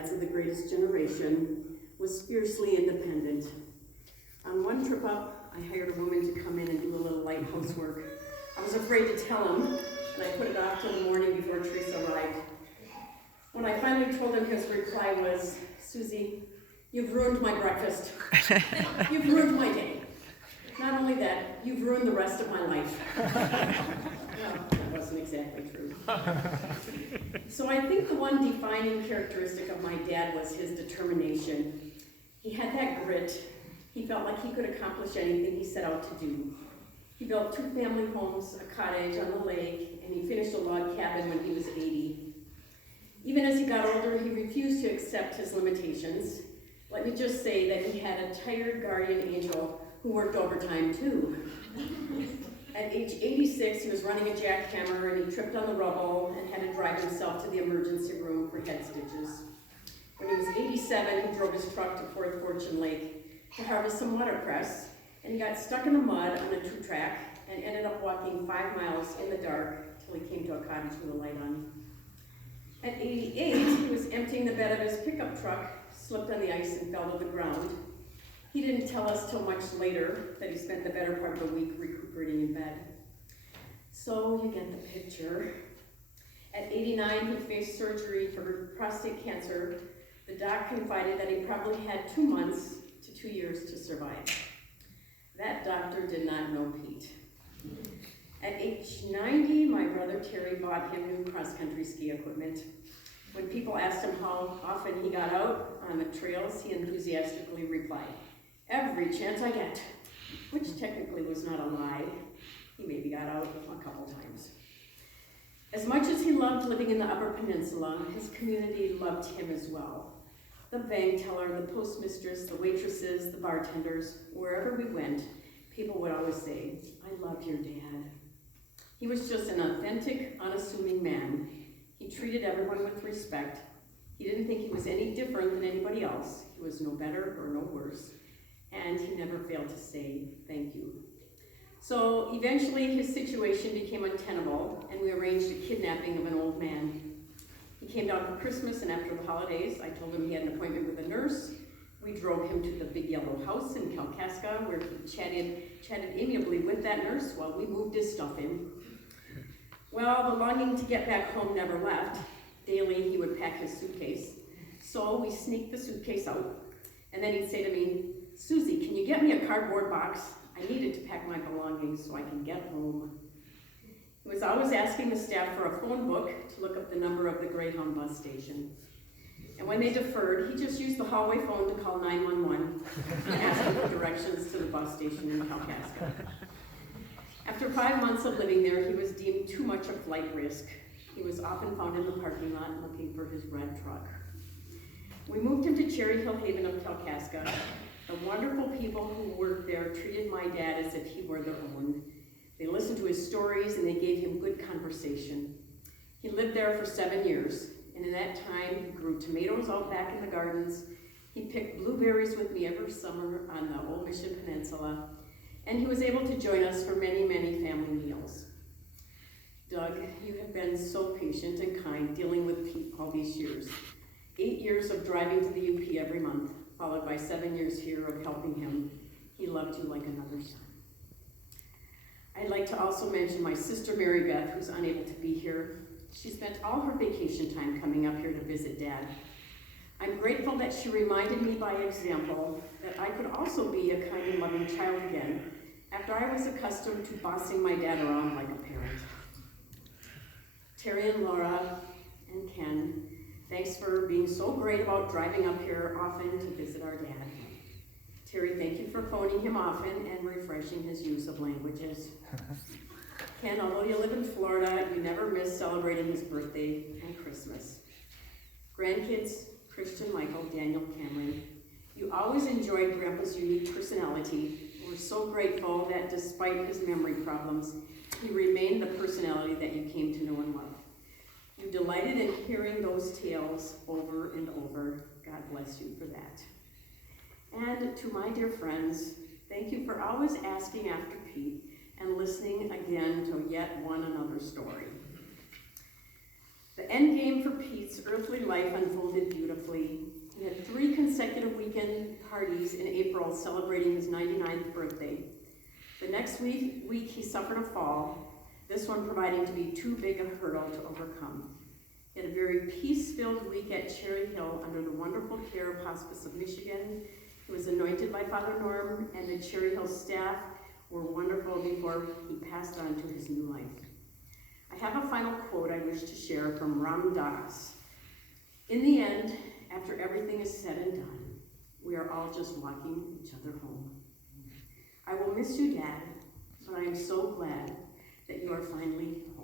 dads of the greatest generation, was fiercely independent. On one trip up, I hired a woman to come in and do a little light housework. I was afraid to tell him, and I put it off till the morning before Teresa arrived. When I finally told him, his reply was, "Susie, you've ruined my breakfast. You've ruined my day. Not only that, you've ruined the rest of my life." Well, that wasn't exactly true. So I think the one defining characteristic of my dad was his determination. He had that grit. He felt like he could accomplish anything he set out to do. He built 2 family homes, a cottage on the lake, and he finished a log cabin when he was 80. Even as he got older, he refused to accept his limitations. Let me just say that he had a tired guardian angel who worked overtime too. At age 86, he was running a jackhammer and he tripped on the rubble and had to drive himself to the emergency room for head stitches. When he was 87, he drove his truck to Fourth Fortune Lake to harvest some watercress, and he got stuck in the mud on a 2-track and ended up walking 5 miles in the dark till he came to a cottage with a light on. At 88, he was emptying the bed of his pickup truck, slipped on the ice and fell to the ground. He didn't tell us till much later that he spent the better part of the week recuperating in bed. So you get the picture. At 89, he faced surgery for prostate cancer. The doc confided that he probably had 2 months to 2 years to survive. That doctor did not know Pete. At age 90, my brother Terry bought him new cross-country ski equipment. When people asked him how often he got out on the trails, he enthusiastically replied, "Every chance I get," which technically was not a lie. He maybe got out a couple times. As much as he loved living in the Upper Peninsula, his community loved him as well. The bank teller, the postmistress, the waitresses, the bartenders, wherever we went, people would always say, "I love your dad." He was just an authentic, unassuming man. He treated everyone with respect. He didn't think he was any different than anybody else. He was no better or no worse. And he never failed to say thank you. So eventually his situation became untenable, and we arranged a kidnapping of an old man. He came down for Christmas, and after the holidays, I told him he had an appointment with a nurse. We drove him to the big yellow house in Kalkaska, where he chatted amiably with that nurse while we moved his stuff in. Well, the longing to get back home never left. Daily, he would pack his suitcase. So we sneaked the suitcase out, and then he'd say to me, "Susie, can you get me a cardboard box? I needed to pack my belongings so I can get home." He was always asking the staff for a phone book to look up the number of the Greyhound bus station. And when they deferred, he just used the hallway phone to call 911 and ask them for directions to the bus station in Kalkaska. After 5 months of living there, he was deemed too much a flight risk. He was often found in the parking lot looking for his red truck. We moved him to Cherry Hill Haven of Kalkaska. The wonderful people who worked there treated my dad as if he were their own. They listened to his stories and they gave him good conversation. He lived there for 7 years, and in that time he grew tomatoes out back in the gardens. He picked blueberries with me every summer on the Old Mission Peninsula, and he was able to join us for many, many family meals. Doug, you have been so patient and kind dealing with Pete all these years. 8 years of driving to the UP every month, followed by 7 years here of helping him. He loved you like another son. I'd like to also mention my sister Mary Beth, who's unable to be here. She spent all her vacation time coming up here to visit Dad. I'm grateful that she reminded me by example that I could also be a kind and loving child again after I was accustomed to bossing my dad around like a parent. Terry and Laura and Ken, thanks for being so great about driving up here often to visit our dad. Terry, thank you for phoning him often and refreshing his use of languages. Ken, although you live in Florida, you never miss celebrating his birthday and Christmas. Grandkids, Christian, Michael, Daniel, Cameron, you always enjoyed Grandpa's unique personality. We're so grateful that despite his memory problems, he remained the personality that you came to know and love. You delighted in hearing those tales over and over. God bless you for that. And to my dear friends, thank you for always asking after Pete and listening again to yet one another story. The end game for Pete's earthly life unfolded beautifully. parties in April celebrating his 99th birthday. The next week he suffered a fall, this one proving to be too big a hurdle to overcome. He had a very peace-filled week at Cherry Hill under the wonderful care of Hospice of Michigan. He was anointed by Father Norm, and the Cherry Hill staff were wonderful before he passed on to his new life. I have a final quote I wish to share from Ram Dass. In the end, after everything is said and done, we are all just walking each other home. I will miss you, Dad, but I am so glad that you are finally home.